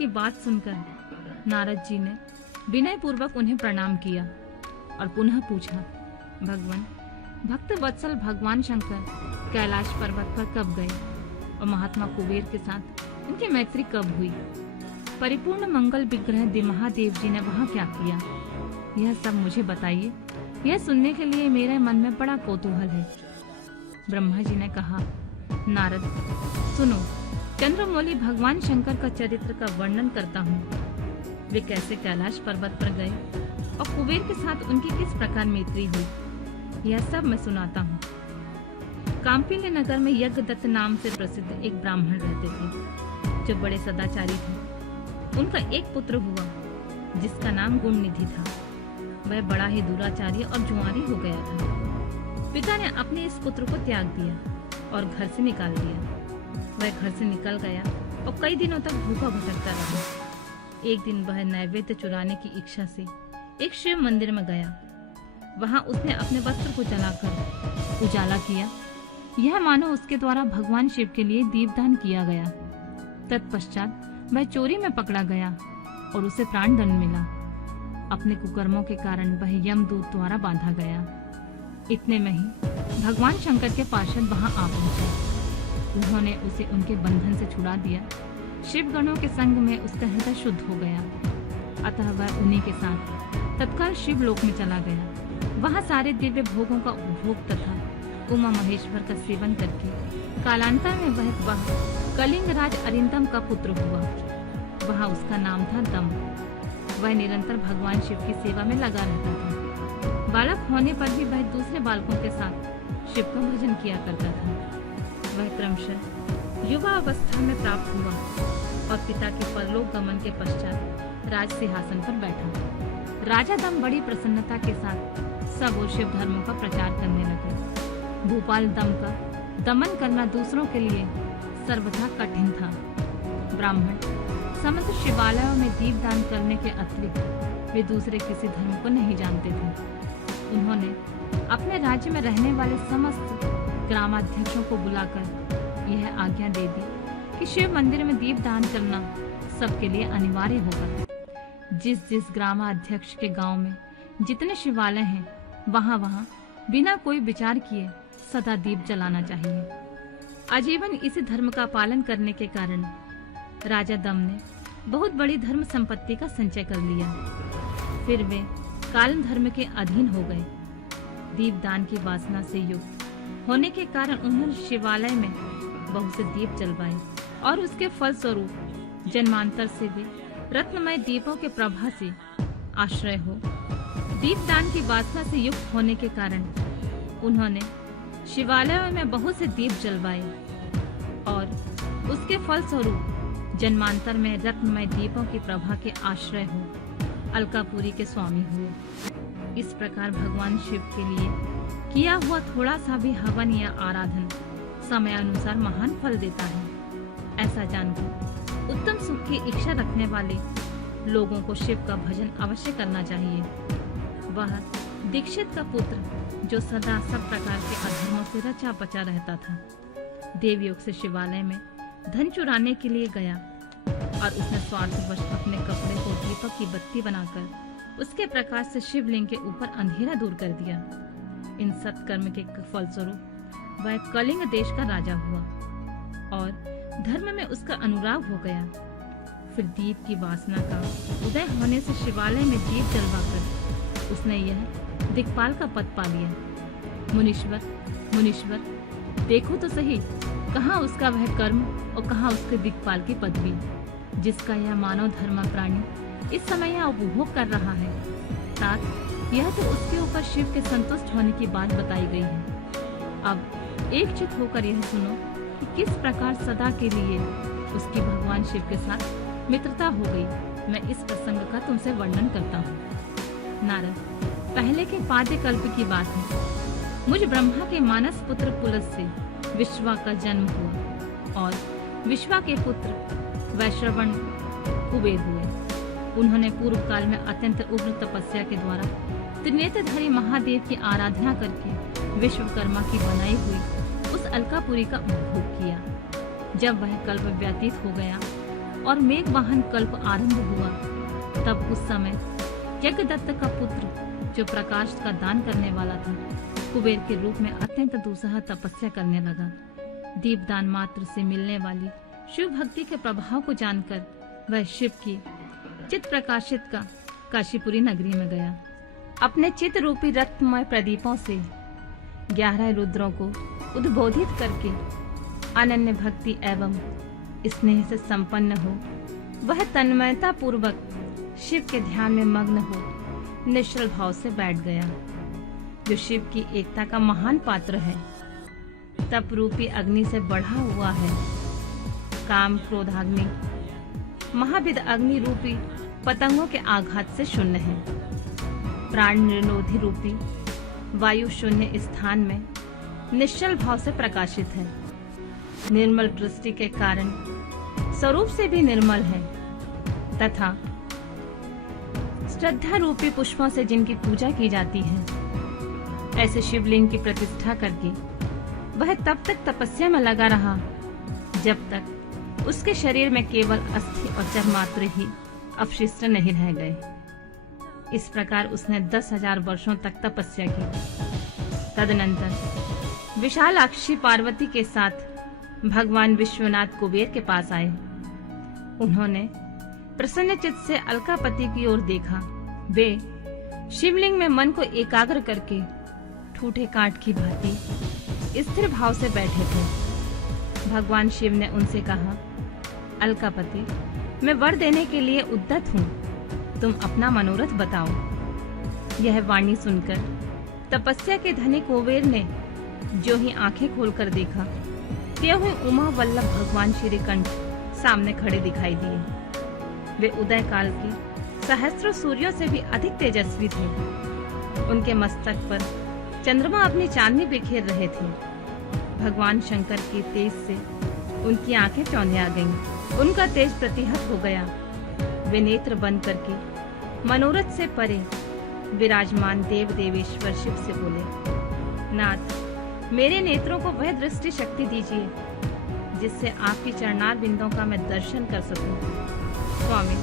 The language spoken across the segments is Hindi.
की बात सुनकर नारद जी ने विनय पूर्वक उन्हें प्रणाम किया और पुनः पूछा, भगवान, भक्त वत्सल भगवान शंकर कैलाश पर्वत पर कब गए और महात्मा कुबेर के साथ उनकी मैत्री कब हुई? परिपूर्ण मंगल विग्रह महादेव जी ने वहाँ क्या किया? यह सब मुझे बताइए। यह सुनने के लिए मेरे मन में बड़ा कौतूहल है। ब्रह्मा जी ने कहा, नारद, सुनो, चंद्रमौली भगवान शंकर का चरित्र का वर्णन करता हूँ। वे कैसे कैलाश पर्वत पर गए और कुबेर के साथ उनकी किस प्रकार मैत्री हुई, यह सब मैं सुनाता हूँ। काम्पिल्य नगर में यज्ञदत्त नाम से प्रसिद्ध एक ब्राह्मण रहते थे, जो बड़े सदाचारी थे। उनका एक पुत्र हुआ, जिसका नाम गुणनिधि था। वह बड़ा ही दुराचारी और जुआरी हो गया था। पिता ने अपने इस पुत्र को त्याग दिया और घर से निकाल दिया। वह घर से निकल गया और कई दिनों तक भूखा भटकता रहा। एक दिन वह नैवेद्य चुराने की इच्छा से एक शिव मंदिर में गया। वहां उसने अपने वस्त्र को जलाकर उजाला किया। यह मानो उसके द्वारा भगवान शिव के लिए दीपदान किया गया। तत्पश्चात वह चोरी में पकड़ा गया और उसे प्राण दंड मिला। अपने कुकर्मों के कारण वह यमदूत द्वारा बांधा गया। इतने में ही भगवान शंकर के पार्षद वहां आ पहुंचे। उन्होंने उसे उनके बंधन से छुड़ा दिया। शिव गणों के संग में उसका हृदय शुद्ध हो गया। अतः वह उन्हीं के साथ तत्काल शिवलोक में चला गया। वहां सारे दिव्य भोगों का उपभोग तथा उमा महेश्वर का सेवन करके कालांतर में वह कलिंगराज अरिंदम का पुत्र हुआ। वहां उसका नाम था दम। वह निरंतर भगवान शिव की सेवा में लगा रहता था। बालक होने पर भी वह दूसरे बालकों के साथ शिव का भजन किया करता था। वह क्रमशः युवा अवस्था में प्राप्त हुआ और पिता के परलोक गमन के पश्चात राज सिंहासन पर बैठा। राजा दम बड़ी प्रसन्नता के साथ सब और शिव धर्मों का प्रचार करने लगे। भूपाल दम का दमन करना दूसरों के लिए सर्वथा कठिन था। ब्राह्मण समस्त शिवालयों में दीपदान करने के अतिरिक्त वे दूसरे किसी धर्म को नहीं जानते थे। उन्होंने अपने राज्य में रहने वाले समस्त ग्रामाध्यक्षों को बुलाकर यह आज्ञा दे दी कि शिव मंदिर में दीपदान करना सबके लिए अनिवार्य होगा। जिस जिस ग्रामाध्यक्ष के गांव में जितने शिवालय हैं, वहां बिना कोई विचार किए सदा दीप जलाना चाहिए। आजीवन इसी धर्म का पालन करने के कारण राजा दम ने बहुत बड़ी धर्म संपत्ति का संचय कर लिया। फिर वे काल धर्म के अधीन हो गए। दीपदान की वासना से युक्त होने के कारण उन्होंने शिवालय में बहुत से दीप जलवाए और उसके फल स्वरूप जन्मांतर से वे रत्नमय दीपों के प्रभा से आश्रय हो। दीपदान की वासना से युक्त होने के कारण उन्होंने शिवालयों में बहुत से दीप जलवाए और उसके फल स्वरूप जन्मांतर में रत्नमय दीपों की प्रभा के आश्रय हो अलकापुरी के स्वामी हुए। इस प्रकार भगवान शिव के लिए किया हुआ थोड़ा सा भी हवन या आराधन समय अनुसार महान फल देता है। ऐसा जानकर उत्तम सुख की इच्छा रखने वाले लोगों को शिव का भजन अवश्य करना चाहिए। वह दीक्षित का पुत्र जो सदा सब प्रकार के अधर्मों से रचा बचा रहता था, देवयोग से शिवालय में धन चुराने के लिए गया और उसने स्वार्थवश अपने कपड़े को दीपक की बत्ती बनाकर उसके प्रकाश से शिवलिंग के ऊपर अंधेरा दूर कर दिया। इन सत्कर्म के फलस्वरूप वह कलिंग देश का राजा हुआ और धर्म में उसका अनुराग हो गया। फिर दीप की वासना का उदय होने से शिवालय में दीप जलवाकर उसने यह दिक्पाल का पद पा लिया। मुनीश्वर, देखो तो सही, कहाँ उसका वह कर्म और कहाँ उसके दिक्पाल की पदवी, जिसका यह मानव धर्म प्राणी इस समय यहाँ उपभोग कर रहा है। तात यह तो उसके ऊपर शिव के संतुष्ट होने की बात बताई गई है। अब एकचित होकर यह सुनो कि किस प्रकार सदा के लिए उसकी भगवान शिव के साथ मित्रता हो गई। मैं इस प्रसंग का तुमसे वर्णन करता हूँ। नारद, पहले के पाद्य कल्प की बात है। मुझ ब्रह्मा के मानस पुत्र पुलस से विश्वा का जन्म हुआ और विश्वा के पुत्र वैश्रवण कुबेर हुए। उन्होंने पूर्व काल में अत्यंत उग्र तपस्या के द्वारा त्रिनेत्रधारी महादेव की आराधना करके विश्वकर्मा की बनाई हुई उस अलकापुरी का उपभोग किया। जब वह कल्प व्यतीत हो गया और मेघवाहन कल्प आरंभ हुआ, तब उस समय यज्ञदत्त का पुत्र जो प्रकाश का दान करने वाला था, कुबेर के रूप में अत्यंत दुस्सह तपस्या करने लगा। दीपदान मात्र से मिलने वाली शिव भक्ति के प्रभाव को जानकर वह शिव की चित्त प्रकाशित का काशीपुरी नगरी में गया। अपने चित्त रूपी रत्नमय प्रदीपों से 11 रुद्रों को उद्बोधित करके अनन्य भक्ति एवं स्नेह से संपन्न हो वह तन्मयता पूर्वक शिव के ध्यान में मग्न हो निश्चल भाव से बैठ गया, जो शिव की एकता का महान पात्र है, तप रूपी अग्नि से बढ़ा हुआ है। काम क्रोधाग्नि महाविद अग्नि रूपी पतंगों के आघात से शून्य है। प्राण निरोधी रूपी वायु शून्य स्थान में निश्चल भाव से प्रकाशित है। निर्मल दृष्टि के कारण स्वरूप से भी निर्मल है तथा श्रद्धा रूपी पुष्पों से जिनकी पूजा की जाती है, ऐसे शिवलिंग की प्रतिष्ठा करके वह तब तक तपस्या में लगा रहा जब तक उसके शरीर में केवल अस्थि और जड़ मात्र ही अवशिष्ट नहीं रह गए। इस प्रकार उसने 10,000 वर्षों तक तपस्या की। तदनंतर विशालाक्षी पार्वती के साथ भगवान विश्वनाथ कुबेर के पास आए। उन्होंने प्रसन्न चित्त से अलकापति की ओर देखा। वे शिवलिंग में मन को एकाग्र करके ठूठे काठ की भांति स्थिर भाव से बैठे थे। भगवान शिव ने उनसे कहा, अलकापति, मैं वर देने के लिए उद्यत हूँ, तुम अपना मनोरथ बताओ। यह वाणी सुनकर तपस्या के धनी कुबेर ने जो ही आंखें खोलकर देखा, त्यों ही उमा वल्लभ भगवान श्रीकंठ सामने खड़े दिखाई दिए। वे उदय काल के सहस्त्र सूर्यों से भी अधिक तेजस्वी थे। उनके मस्तक पर चंद्रमा अपनी चांदनी बिखेर रहे थे। भगवान शंकर के तेज से उनकी आंखें चौंधिया गईं। उनका तेज प्रतिहत हो गया। वे नेत्र बंद करके मनोरथ से परे विराजमान देव देवेश्वर शिव से बोले, नाथ, मेरे नेत्रों को वह दृष्टि शक्ति दीजिए जिससे आपकी चरणार बिंदों का मैं दर्शन कर सकूं। स्वामी,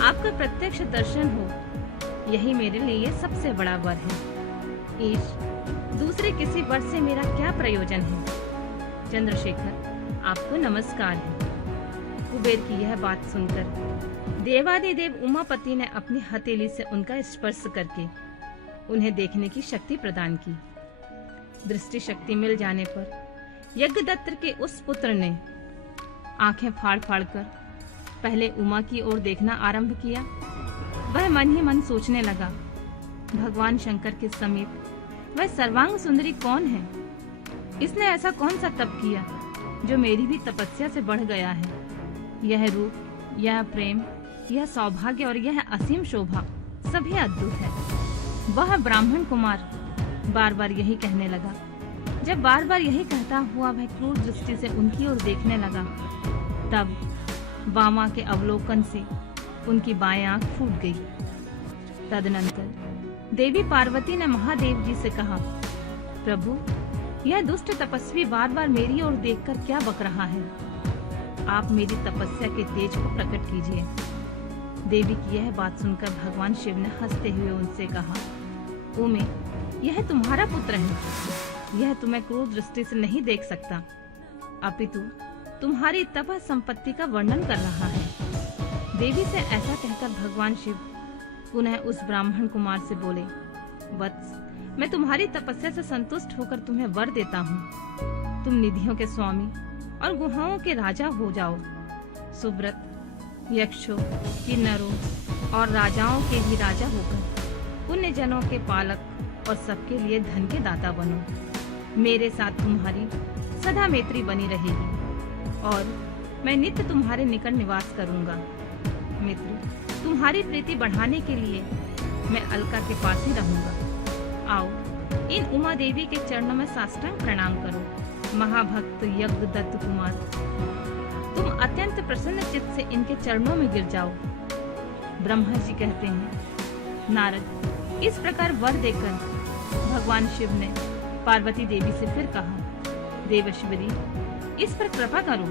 आपका प्रत्यक्ष दर्शन हो, यही मेरे लिए सबसे बड़ा वर है। ईश, दूसरे किसी वर से मेरा क्या प्रयोजन है। चंद्रशेखर, आपको नमस्कार है। कुबेर की यह बात सुनकर देवादिदेव उमापति ने अपनी हथेली से उनका स्पर्श करके उन्हें देखने की शक्ति प्रदान की। दृष्टि शक्ति मिल जाने पर यज्ञदत्त के उस पुत्र ने आंखें फाड़ फाड़ कर पहले उमा की ओर देखना आरंभ किया। वह मन ही मन सोचने लगा, भगवान शंकर के समीप वह सर्वांग सुंदरी कौन है? इसने ऐसा कौन सा तप किया जो मेरी भी तपस्या से बढ़ गया है? यह रूप, यह प्रेम, यह सौभाग्य और यह असीम शोभा सभी अद्भुत है। वह ब्राह्मण कुमार बार बार यही कहने लगा। जब बार बार यही कहता हुआ वह क्रूर दृष्टि से उनकी ओर देखने लगा, तब वामा के अवलोकन से उनकी बाएं आंख फूट गई। तदनंतर देवी पार्वती ने महादेव जी से कहा, प्रभु, यह दुष्ट तपस्वी बार बार मेरी ओर देखकर क्या बक रहा है? आप मेरी तपस्या के तेज को प्रकट कीजिए। देवी की यह बात सुनकर भगवान शिव ने हंसते हुए उनसे कहा, उमे, यह तुम्हारा पुत्र है। यह तुम्हें क्रूर दृष्टि से नहीं देख सकता, अपितु तुम्हारी तप संपत्ति का वर्णन कर रहा है। देवी से ऐसा कहकर भगवान शिव पुनः उस ब्राह्मण कुमार से बोले, वत्स, मैं तुम्हारी तपस्या से संतुष्ट होकर तुम्हें वर देता हूँ। तुम निधियों के स्वामी और गुहाओं के राजा हो जाओ। सुव्रत, यक्षों, किन्नरों और राजाओं के भी राजा होकर पुण्य जनों के पालक और सबके लिए धन के दाता बनो। मेरे साथ तुम्हारी सदा मैत्री बनी रहेगी और मैं नित्य तुम्हारे निकट निवास करूंगा। मित्र, तुम्हारी प्रीति बढ़ाने के लिए मैं अलका के पास ही रहूंगा। आओ, इन उमा देवी के चरणों में साष्टांग प्रणाम करो। महाभक्त यज्ञदत्त कुमार, तुम अत्यंत प्रसन्न चित्त से इनके चरणों में गिर जाओ। ब्रह्मा जी कहते हैं, नारद, इस प्रकार वर देकर भगवान शिव ने पार्वती देवी से फिर कहा, देवेश्वरी, इस पर कृपा करो।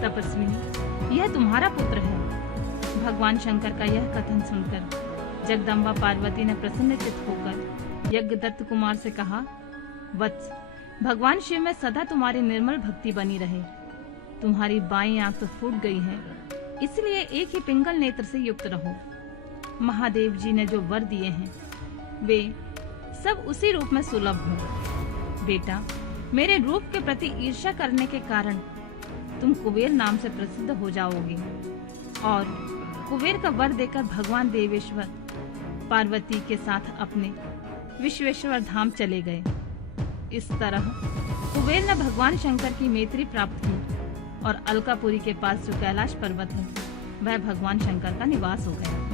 तपस्विनी, यह तुम्हारा पुत्र है। भगवान शंकर का यह कथन सुनकर जगदम्बा पार्वती ने प्रसन्नचित्त होकर यज्ञदत्त कुमार से कहा, वत्स, भगवान शिव में सदा तुम्हारी निर्मल भक्ति बनी रहे। तुम्हारी बाईं आंख तो फूट गई है, इसलिए एक ही पिंगल नेत्र से युक्त रहो। महादेव जी ने जो वर दिए हैं वे सब उसी रूप में सुलभ हो। बेटा, मेरे रूप के प्रति ईर्ष्या करने के कारण तुम कुबेर नाम से प्रसिद्ध हो जाओगे और कुबेर का वर देकर भगवान देवेश्वर पार्वती के साथ अपने विश्वेश्वर धाम चले गए। इस तरह कुबेर ने भगवान शंकर की मैत्री प्राप्त की और अलकापुरी के पास जो कैलाश पर्वत है वह भगवान शंकर का निवास हो गया।